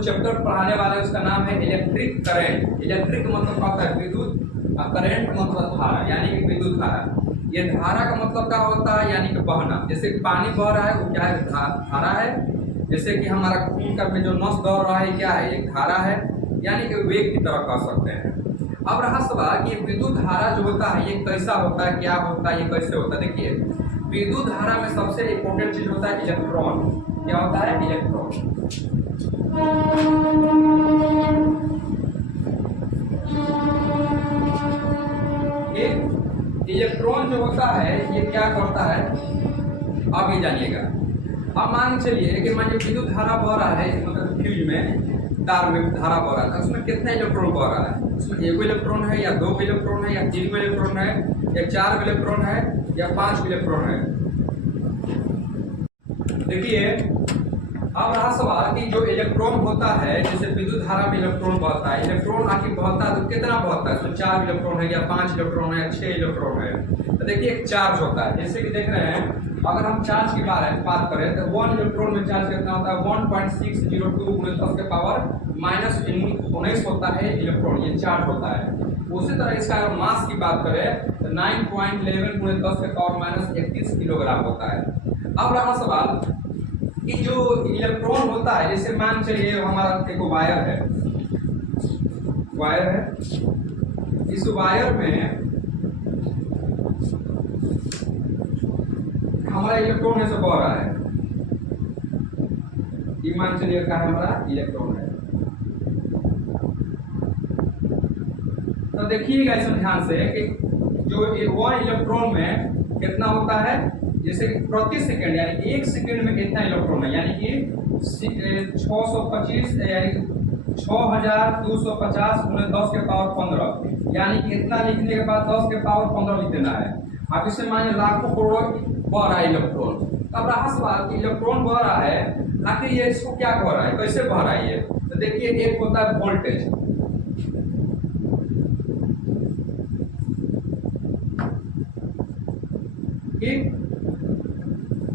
जो चैप्टर पढ़ाने वाले हैं उसका नाम है इलेक्ट्रिक करंट। इलेक्ट्रिक मतलब क्या होता है? विद्युत, करंट मतलब धारा, यानी कि विद्युत धारा। ये धारा का मतलब क्या होता है? यानी कि बहना। जैसे पानी बह रहा है वो क्या है? धारा है। जैसे कि हमारा खून का में जो नस दौड़ रहा है क्या है? एक धारा है, यानी कि वेग की तरह कह सकते हैं। अब रहा सवाल कि विद्युत धारा जो होता है ये कैसा होता है, क्या होता है, ये कैसे होता है? देखिए, विद्युत धारा में सबसे इम्पोर्टेंट चीज होता है इलेक्ट्रॉन। क्या होता है? इलेक्ट्रॉन। इलेक्ट्रॉन जो होता है ये क्या करता है, आप ये जानिएगा। अब मान चलिए कि मान विद्युत धारा बह रहा है, मतलब फ्यूज में तार में धारा बह रहा है, उसमें कितना इलेक्ट्रॉन बह रहा है? उसमें एक इलेक्ट्रॉन है या दो इलेक्ट्रॉन है या तीन इलेक्ट्रॉन है या चार इलेक्ट्रॉन है या पांच इलेक्ट्रॉन है? देखिए, अब रहा सवाल कि जो इलेक्ट्रॉन होता है, जैसे विद्युत धारा में इलेक्ट्रॉन बहता है, इलेक्ट्रॉन आखिर बहता है तो कितना बहता है? उसमें चार इलेक्ट्रॉन है या पांच इलेक्ट्रॉन है या छह इलेक्ट्रॉन है? तो देखिए, एक चार्ज होता है। जैसे कि देख रहे हैं, अगर हम चार्ज की बात करें तो 1 इलेक्ट्रॉन में चार्ज कितना होता है? 1.602 × 10 के पावर -19 होता है इलेक्ट्रॉन, ये चार्ज होता है। उसी तरह इसका अगर मास की बात करें तो 9.11 × 10 के पावर -31 किलोग्राम होता है। अब रहा सवाल कि जो इलेक्ट्रॉन होता है, जैसे मान चलिए हमारा एक वायर है, इस वायर में हमारा इलेक्ट्रॉन ऐसे बह रहा है, ये मान चलिए क्या है? हमारा इलेक्ट्रॉन है। तो देखिएगा इसमें ध्यान से कि जो 1 इलेक्ट्रॉन में कितना होता है, जैसे कि प्रति सेकंड यानी 1 सेकंड में कितना इलेक्ट्रॉन है, यानी कि 625 यानी 6250 × 10 के पावर 15, यानी कि इतना लिखने के बाद 10 के पावर 15 लिख देना है। अब इसे मानिए लाखों करोड़ों बह रहा है इलेक्ट्रॉन। अब रहा सवाल कि इलेक्ट्रॉन बह रहा है, आखिर ये इसको क्या बह रहा है, कैसे बह रहा है ये? तो देखिए, एक होता है वोल्टेज, ठीक।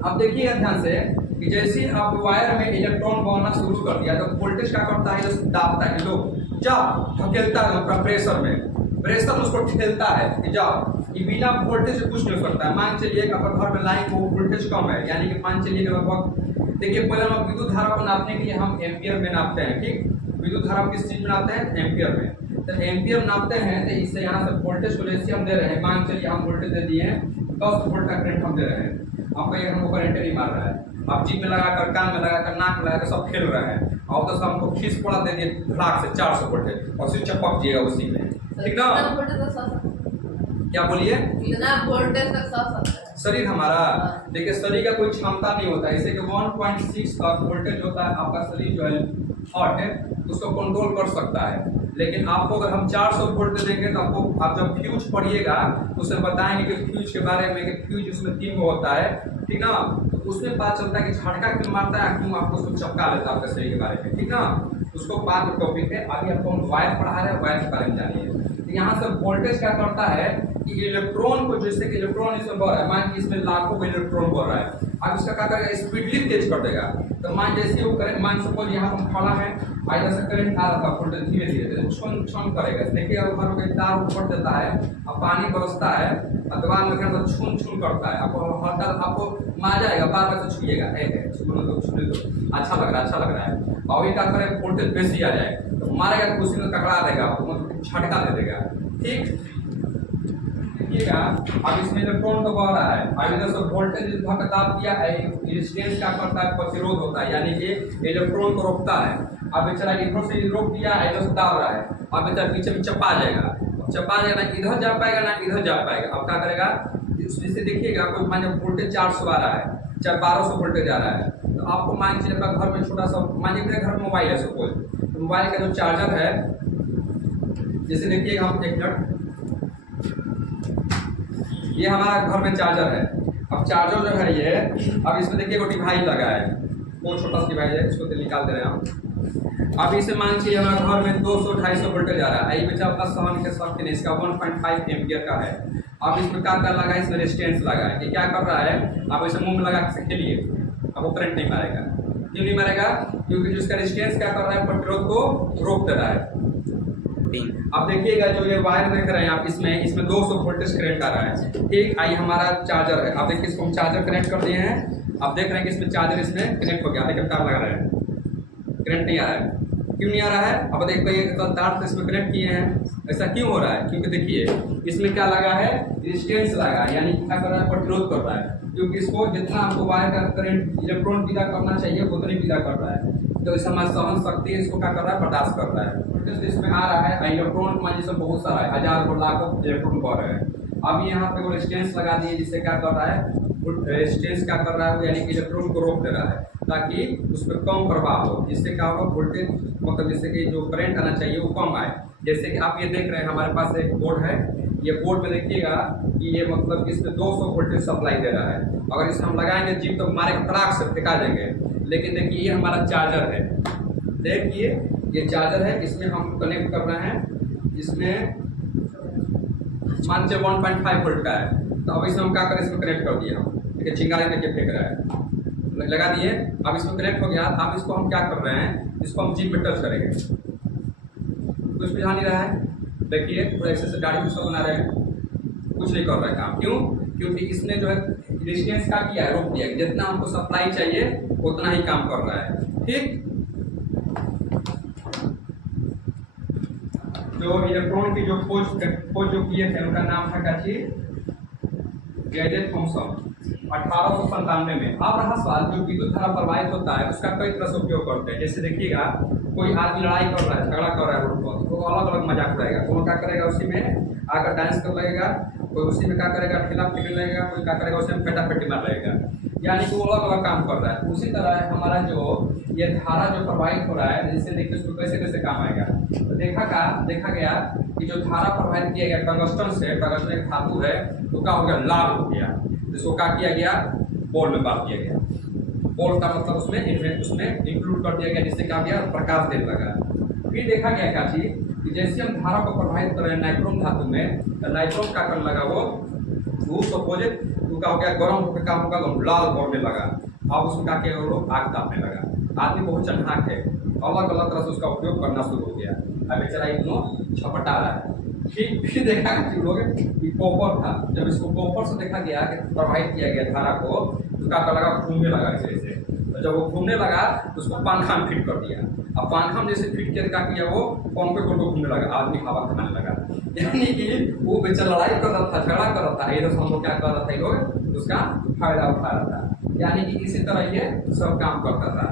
अब देखिए ध्यान से कि जैसे आप वायर में इलेक्ट्रॉन बहना शुरू कर दिया तो वोल्टेज क्या करता है? जो दाबता है, लो जब धकेलता है प्रेशर में, प्रेशर उसको ठेलता है कि जाओ। ये बिना वोल्टेज से कुछ नहीं हो सकता है। मान चलिए कि अगर घर में लाइन को वोल्टेज कम है, यानी कि मान चलिए कि लगभग, देखिए पहले हम विद्युत धारा को नापने के लिए हम एम्पियर में नापते हैं, ठीक। विद्युत धारा किस चीज में नापते हैं? एम्पियर में। तो एम्पियर नापते हैं तो इससे यहाँ से वोल्टेज को जैसे हम दे रहे हैं, मान चलिए हम वोल्टेज दे दिए हैं 10 वोल्ट का करंट हम दे रहे हैं, आपको ये हमको करंट नहीं मार रहा है, आप जीभ में लगाकर, कान में लगाकर, नाक में लगाकर सब खेल रहे हैं, और तो हमको खींच पड़ा दे दिए धड़ाक से 400 वोल्ट और फिर चपक जाएगा उसी में, ठीक ना? क्या बोलिए? कितना वोल्टेज तक सह सकता है शरीर हमारा? देखिए, शरीर का कोई क्षमता नहीं होता है, इसे कि 1.6 तक वोल्टेज होता है, आपका शरीर जो है हॉट है उसको कंट्रोल कर सकता है। लेकिन आपको अगर हम 400 वोल्ट देंगे तो आपको, आप जब फ्यूज पढ़िएगा तो उसे बताएंगे कि फ्यूज के बारे में, कि फ्यूज उसमें 3 होता है, ठीक ना? तो उसमें पता चलता है कि झटका क्यों मारता है, क्यों आपको उसको चपका लेता है आपके शरीर के बारे में, ठीक ना? उसको बाद में टॉपिक है। अभी आपको हम वायर पढ़ा रहे हैं, वायर के बारे में जानिए। तो यहाँ से वोल्टेज क्या करता है कि इलेक्ट्रॉन को, जैसे कि इलेक्ट्रॉन इसमें बढ़ रहा है, मान कि इसमें लाखों का इलेक्ट्रॉन बढ़ रहा है, अब इसका क्या करेगा? स्पीडली तेज कर देगा। तो मान जैसे वो करेंट, मान सपोज यहाँ हम खड़ा है, इधर से करंट आ रहा था, वोल्टेज धीरे धीरे छून करेगा। देखिए, अगर कोई तार ऊपर देता है और पानी बरसता है और दीवार में क्या छून करता है, आपको मार जाएगा, बार बार से छुइएगा, छूने दो, अच्छा लग रहा है, और ये क्या करे? वोल्टेज बेसी आ जाए तो मारेगा, उसी में टकरा देगा आपको, मतलब झटका दे देगा, ठीक। देखिएगा, अब इसमें इलेक्ट्रॉन तो बह रहा है, अब इधर से वोल्टेज दाब दिया है, रेजिस्टेंस क्या करता है? प्रतिरोध होता है, यानी कि इलेक्ट्रॉन को रोकता है। अब बेचारा इधर से रोक दिया है, इधर से दाब रहा है, अब बेचारा पीछे में चपा जाएगा, ना इधर जा पाएगा ना इधर जा पाएगा। अब क्या करेगा? जैसे देखिएगा, कोई मान वोल्टेज 400 आ रहा है, चाहे 1200 वोल्टेज आ रहा है, तो आपको मान लीजिए घर में छोटा सा, मान लीजिए घर में मोबाइल है सपोज, तो मोबाइल का जो चार्जर है, जैसे देखिएगा हम एक मिनट, ये हमारा घर में चार्जर है। अब चार्जर जो है ये, अब इसमें देखिए वो डिवाइस लगा है, वो छोटा सा डिवाइस है, इसको निकाल दे रहे हैं हम। अब इसे मान लीजिए हमारे घर में 200-250 वोल्टेज आ रहा है, ये बच्चा अपना सहन के सकते नहीं, इसका 1.5 एम्पियर का है। अब इसमें क्या लगा है? इसमें रेजिस्टेंस लगा है, कि क्या कर रहा है? आप इसे मुंह में लगा के खेलिए, अब वो करंट नहीं मारेगा, क्यों नहीं मारेगा? क्योंकि जो इसका रेजिस्टेंस क्या कर रहा है, प्रतिरोध को रोक दे रहा है। अब देखिएगा जो ये वायर देख रहे हैं आप, इसमें 200 वोल्टेज करंट आ रहा है। ठीक, आई हमारा चार्जर है। आप देखिए इसको हम चार्जर कनेक्ट कर दिए हैं। आप देख रहे हैं कि इसमें चार्जर इसमें कनेक्ट हो गया, देखिए तार लगा रहे हैं, करंट नहीं आ रहा है। क्यों नहीं आ रहा है? अब देखिए तार तो इसमें कनेक्ट किए हैं, ऐसा क्यों हो रहा है? क्योंकि देखिए इसमें क्या लगा है, रेजिस्टेंस लगा है, यानी क्या कर रहा है, प्रतिरोध कर रहा है। क्योंकि इसको जितना आपको वायर का करंट इलेक्ट्रॉन विदा करना चाहिए उतनी विदा कर रहा है, तो इस समय सहन शक्ति इसको क्या कर रहा है, बर्दाश्त कर रहा है। इसमें आ रहा है इलेक्ट्रॉन मान जैसे बहुत सारा है, हजारों लाखों इलेक्ट्रॉन बह रहे हैं। अब यहाँ पे वो रेजिस्टेंस लगा दिए, जिससे क्या कर रहा है, रेजिस्टेंस क्या कर रहा है, यानी कि इलेक्ट्रॉन को रोक दे रहा है, ताकि उसमें कम प्रवाह हो, जिससे क्या होगा, वोल्टेज मतलब जैसे कि जो करंट आना चाहिए वो कम आए। जैसे कि आप ये देख रहे हैं हमारे पास एक बोर्ड है, ये बोर्ड में देखिएगा कि ये मतलब इसमें 200 वोल्टेज सप्लाई दे रहा है। अगर इसमें हम लगाएंगे जीप तो हमारे तड़ाक से फेंका देंगे। लेकिन देखिए ये हमारा चार्जर है, देखिए ये चार्जर है, इसमें हम कनेक्ट कर रहे हैं, इसमें मान लीजिए 1.5 वोल्ट का है, तो अब इसमें हम क्या करें, इसमें कनेक्ट कर दिए हम, देखिए चिंगारी लेके फेंक रहा है, लगा दिए। अब इसमें कनेक्ट हो गया। अब इसको हम क्या कर रहे हैं, इसको हम जीप में टच करेंगे, कुछ भी नहीं रहा है। देखिए पूरा ऐसे से गाड़ी सब बना रहे हैं, कुछ नहीं कर रहा है काम। क्यों? क्योंकि इसने जो है रेजिस्टेंस का किया है, रोक दिया, जितना हमको सप्लाई चाहिए उतना ही काम कर रहा है। ठीक, जो इलेक्ट्रॉन की जो खोज जो किए थे उनका नाम था क्या चीज, गैजेट थॉमसन, 1897 में। अब रहा सवाल, जो विद्युत धारा प्रवाहित होता है उसका कई तरह से उपयोग करते हैं। जैसे देखिएगा कोई आदमी लड़ाई कर रहा है, झगड़ा कर रहा है रोड पर, तो अलग अलग मजाक उड़ाएगा। कौन क्या करेगा, उसी में आकर डांस कर लगेगा, कोई उसी में क्या करेगा, ठेला फेंकने लगेगा, कोई क्या करेगा उसी में फटाफटी मार लगेगा, यानी कि वो अलग अलग काम कर रहा है। उसी तरह हमारा जो ये धारा जो प्रवाहित हो रहा है, जैसे देखिए उसको कैसे कैसे काम आएगा। तो देखा गया कि जो धारा प्रवाहित किया गया टंगस्टन से, टंगस्टन एक धातु है, तो क्या हो गया, लाल हो गया, जिसको क्या किया गया, बॉल में बांट दिया गया। बॉल का मतलब उसमें इंक्लूड कर दिया गया, जिससे क्या गया, प्रकाश देने लगा। फिर देखा गया क्या चीज, कि जैसे हम धारा को प्रवाहित कर रहे हैं नाइट्रोन धातु में, तो नाइट्रोन क्या करने लगा, वो सपोजिट क्या हो गया, गर्म होकर क्या होगा, लाल बढ़ने लगा। अब उसमें क्या किया, वो आग तापने लगा। आदमी बहुत चन्हाक है, अलग अलग तरह से उसका उपयोग करना शुरू हो गया। अब बेचारा इतना छपटा रहा है। फिर देखा कि लोग कि कॉपर था, जब इसको कॉपर से देखा गया कि प्रवाहित किया गया धारा को, तो क्या लगा, घूमने लगा ऐसे। तो जब वो घूमने लगा तो उसको पंखा में फिट कर दिया। अब पंखा में जैसे फिट किया, क्या किया, वो पंखे को घूमने लगा, आदमी हवा खाने लगा। यानी कि वो बेचारा लड़ाई कर रहा था, झगड़ा कर रहा था, ये तो हम लोग क्या कर रहा था, ये लोग उसका फायदा उठा रहा था। यानी कि इसी तरह ये सब काम करता था।